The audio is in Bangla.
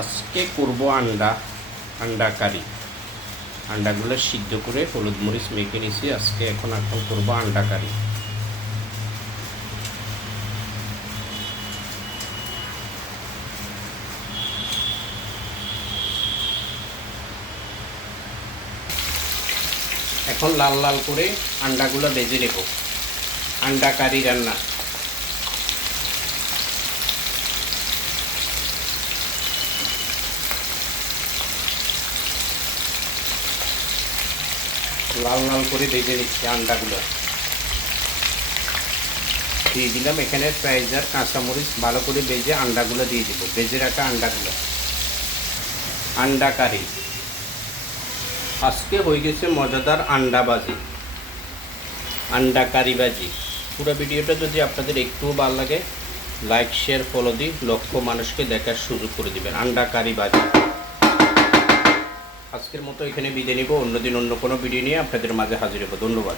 আজকে করব আন্ডা কারি। আন্ডাগুলো সিদ্ধ করে হলুদ মরিচ মেখে নিয়েছি। এখন করব আন্ডা কারি। এখন লাল লাল করে আন্ডাগুলো ভেজে নেব। আন্ডা কারি রান্না। লাল লাল করে ভেজে নিচ্ছি আন্ডাগুলো। দিয়ে দিলাম এখানে পেঁয়াজ আর কাঁচামরিচ, ভালো করে ভেজে আন্ডাগুলো দিয়ে দিব। ভেজে রাখা আন্ডাগুলো। আন্ডা কারি আজকে হয়ে গেছে মজাদার আন্ডা ভাজি, আন্ডা কারি ভাজি। পুরো ভিডিওটা যদি আপনাদের একটুও ভালো লাগে, লাইক শেয়ার ফলো দিয়ে লক্ষ মানুষকে দেখার সুযোগ করে দিবেন। আন্ডা কারি ভাজি। আজকের মতো এখানে বিদায় নিব। অন্যদিন অন্য কোনো ভিডিও নিয়ে আপনাদের মাঝে হাজির হব। ধন্যবাদ।